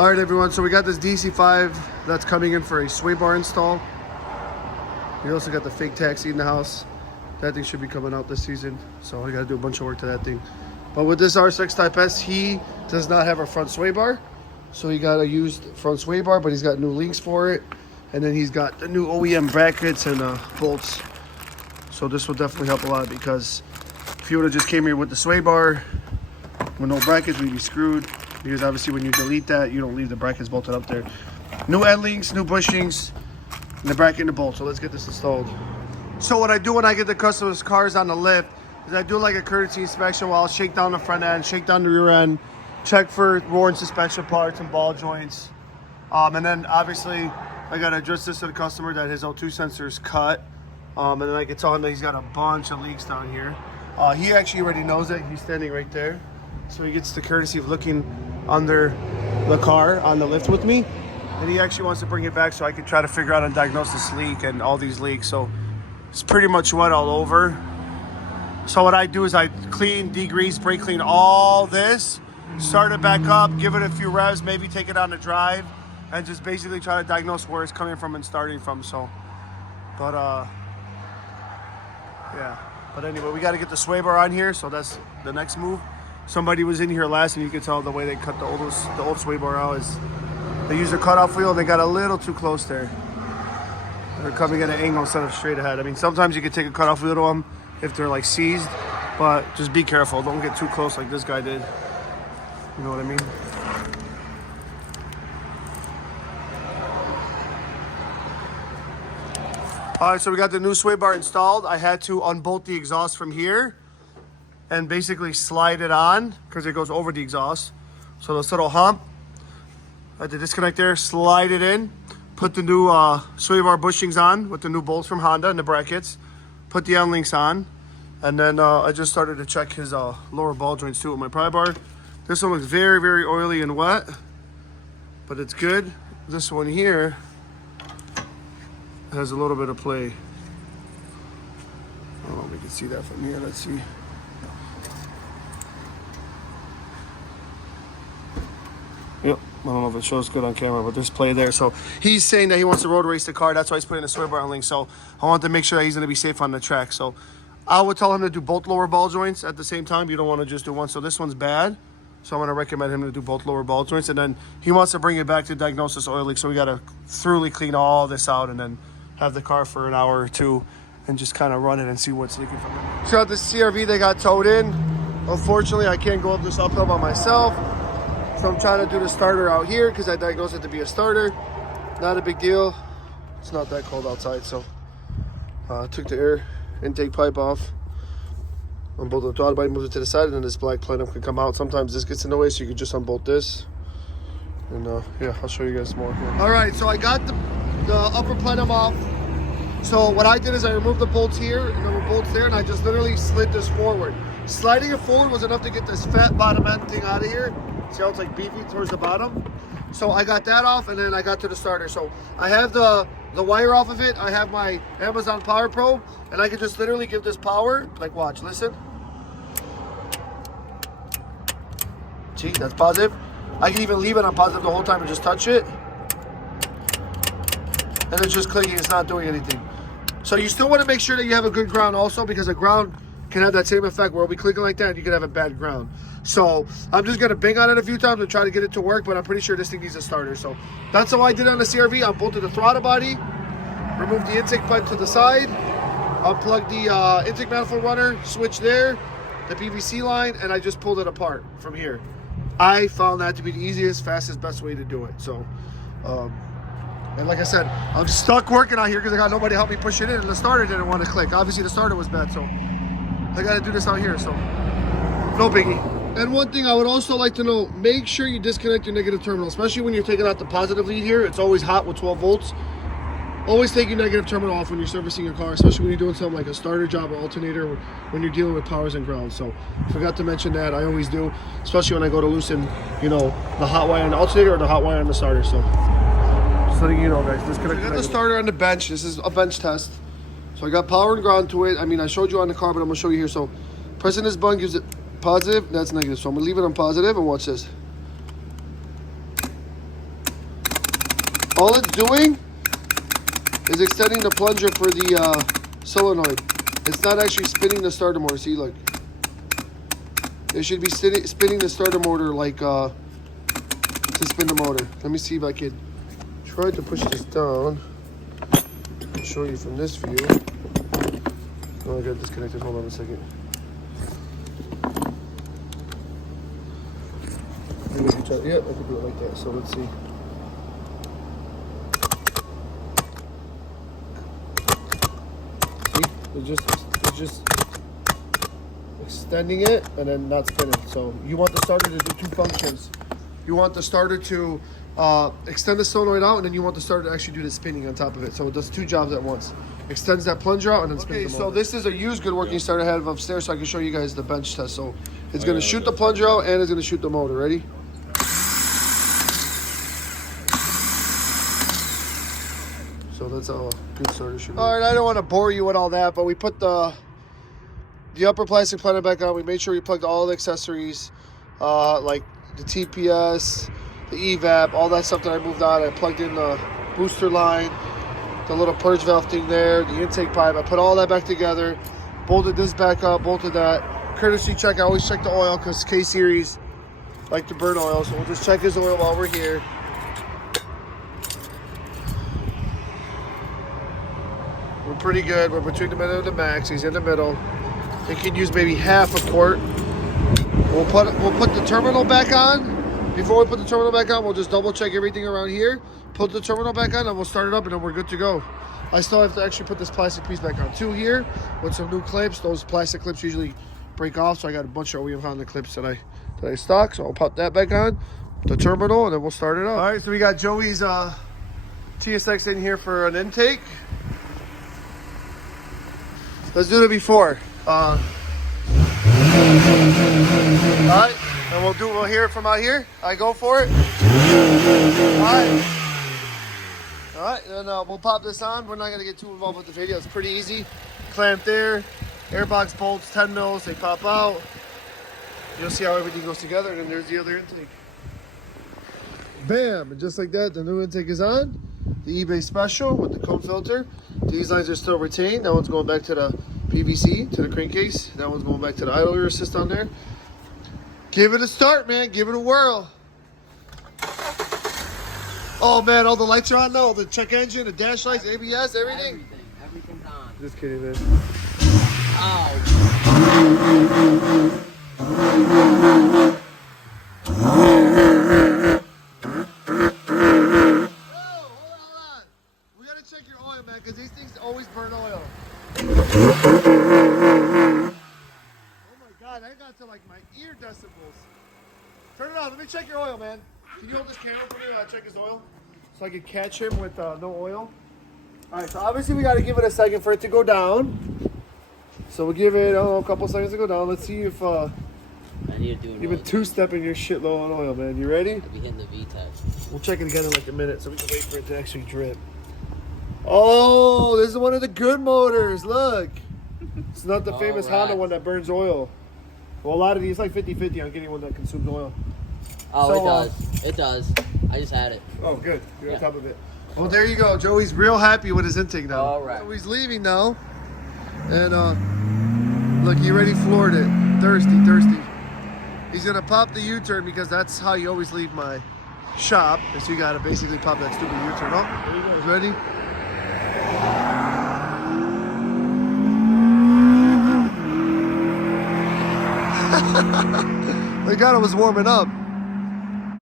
All right, everyone, so we got this DC5 that's coming in for a sway bar install. We also got the fake taxi in the house. That thing should be coming out this season, so I got to do a bunch of work to that thing. But with this RSX Type S, he does not have a front sway bar, so he got a used front sway bar, but he's got new links for it, and then he's got the new OEM brackets and bolts. So this will definitely help a lot, because if you would have just came here with the sway bar with no brackets, we'd be screwed. Because obviously when you delete that, you don't leave the brackets bolted up there. New end links, new bushings, and the bracket and the bolt. So let's get this installed. So what I do when I get the customer's cars on the lift is I do like a courtesy inspection where I'll shake down the front end, shake down the rear end, check for roaring suspension parts and ball joints. And then obviously I gotta address this to the customer that his O2 sensor is cut. And then I can tell him that he's got a bunch of leaks down here. He actually already knows it. He's standing right there. So he gets the courtesy of looking under the car on the lift with me, and he actually wants to bring it back so I can try to figure out and diagnose this leak and all these leaks. So it's pretty much wet all over. So what I do is I clean, degrease, brake clean all this, start it back up, give it a few revs, maybe take it on the drive, and just basically try to diagnose where it's coming from and starting from. So, but yeah. But anyway, we got to get the sway bar on here, so that's the next move. Somebody was in here last, and you could tell the way they cut the old sway bar out is they used a cutoff wheel. They got a little too close there. They're coming at an angle instead of straight ahead. I mean, sometimes you could take a cutoff wheel to them if they're like seized, but just be careful. Don't get too close like this guy did. You know what I mean? All right, so we got the new sway bar installed. I had to unbolt the exhaust from here and basically slide it on because it goes over the exhaust. So this little hump, I had to disconnect there, slide it in, put the new sway bar bushings on with the new bolts from Honda and the brackets, put the end links on, and then I just started to check his lower ball joints too with my pry bar. This one looks very, very oily and wet, but it's good. This one here has a little bit of play. I don't know if we can see that from here. Let's see. Yep, I don't know if it shows good on camera, but there's play there. So he's saying that he wants to road race the car. That's why he's putting a sway bar on link. So I want to make sure that he's going to be safe on the track. So I would tell him to do both lower ball joints at the same time. You don't want to just do one. So this one's bad. So I'm going to recommend him to do both lower ball joints. And then he wants to bring it back to diagnosis oil leak. So we got to thoroughly clean all this out and then have the car for an hour or two and just kind of run it and see what's leaking from it. So the CRV, they got towed in. Unfortunately, I can't go up this uphill by myself. So I'm trying to do the starter out here because I diagnosed it to be a starter. Not a big deal. It's not that cold outside, so took the air intake pipe off. Unbolt the throttle body, move it to the side, and then this black plenum can come out. Sometimes this gets in the way, so you can just unbolt this. And yeah, I'll show you guys more here. All right, so I got the upper plenum off. So what I did is I removed the bolts here and the bolts there, and I just literally slid this forward. Sliding it forward was enough to get this fat bottom end thing out of here. See how it's like beefy towards the bottom? So I got that off, and then I got to the starter. So I have the wire off of it. I have my Amazon Power Probe, and I can just literally give this power. Like, watch, listen. See, that's positive. I can even leave it on positive the whole time and just touch it. And it's just clicking, it's not doing anything. So you still want to make sure that you have a good ground also, because a ground can have that same effect where it'll be clicking like that and you can have a bad ground. So I'm just going to bang on it a few times and try to get it to work, but I'm pretty sure this thing needs a starter. So that's how I did it on the CRV. I bolted the throttle body, removed the intake pipe to the side, unplugged the intake manifold runner, switch there, the PVC line, and I just pulled it apart from here. I found that to be the easiest, fastest, best way to do it. So, and like I said, I'm stuck working out here because I got nobody to help me push it in, and the starter didn't want to click. Obviously the starter was bad, so I got to do this out here, so no biggie. And one thing I would also like to know, make sure you disconnect your negative terminal, especially when you're taking out the positive lead here. It's always hot with 12 volts. Always take your negative terminal off when you're servicing your car, especially when you're doing something like a starter job or alternator, when you're dealing with powers and grounds. So forgot to mention that. I always do, especially when I go to loosen, you know, the hot wire on the alternator or the hot wire on the starter. So just letting you know, guys. Disconnect. I got the starter on the bench. This is a bench test. So I got power and ground to it. I mean, I showed you on the car, but I'm gonna show you here. So pressing this button gives it positive, that's negative. So I'm gonna leave it on positive and watch this. All it's doing is extending the plunger for the solenoid. It's not actually spinning the starter motor. See, look. It should be spinning the starter motor like to spin the motor. Let me see if I could try to push this down. I'll show you from this view. Oh, I got disconnected. Hold on a second. Yeah, I can do it like that. So let's see. See, it's just extending it and then not spinning. So you want the starter to do two functions. You want the starter to extend the solenoid out, and then you want the starter to actually do the spinning on top of it. So it does two jobs at once. Extends that plunger out and then spins the motor. So this is a used good working starter I have upstairs, so I can show you guys the bench test. So it's going to shoot the plunger out and it's going to shoot the motor. Ready? So that's how a good starter should be. All right, I don't want to bore you with all that, but we put the upper plastic planet back on. We made sure we plugged all the accessories, like the TPS, the EVAP, all that stuff that I moved out. I plugged in the booster line, the little purge valve thing there, the intake pipe. I put all that back together, bolted this back up, bolted that. Courtesy check, I always check the oil because K-Series like to burn oil, so we'll just check his oil while we're here. We're pretty good. We're between the middle and the max. He's in the middle. He can use maybe half a quart. We'll put the terminal back on. Before we put the terminal back on, we'll just double check everything around here. Put the terminal back on and we'll start it up and then we're good to go. I still have to actually put this plastic piece back on too here with some new clips. Those plastic clips usually break off, so I got a bunch of OEM Honda clips that I stock. So I'll put that back on, the terminal, and then we'll start it up. All right, so we got Joey's TSX in here for an intake. Let's do the before. All right, and we'll hear it from out here. I go for it. All right, then we'll pop this on. We're not gonna get too involved with the video. It's pretty easy. Clamp there, airbox bolts, 10 mils, they pop out. You'll see how everything goes together, and then there's the other intake. Bam, and just like that, the new intake is on. The eBay special with the cone filter. These lines are still retained. That one's going back to the PVC, to the crankcase. That one's going back to the idler assist on there. Give it a start, man. Give it a whirl. Oh, man, all the lights are on now. The check engine, the dash lights, ABS, everything. Everything's on. Just kidding, man. Ow. Check your oil, man, because these things always burn oil. Oh my God, I got to like my ear decibels. Turn it on. Let me check your oil, man. Can you hold this camera for me while I check his oil? So I can catch him with no oil. All right, so obviously we got to give it a second for it to go down. So we'll give it a couple seconds to go down. Let's see if I need to do you've been two-stepping your shit low on oil, man. You ready? I'll be hitting the V-test. We'll check it again in like a minute so we can wait for it to actually drip. Oh, this is one of the good motors. Look. It's not the famous Honda one that burns oil. Well, a lot of these, like 50-50 on getting one that consumes oil. Oh, so, it does. It does. I just had it. Oh, good. You're on top of it. Well, there you go. Joey's real happy with his intake now. All right. So he's leaving now. And look, he already floored it. Thirsty. He's going to pop the U-turn because that's how you always leave my shop. So you got to basically pop that stupid U-turn. Oh, there you go. He's ready. Thank God it was warming up.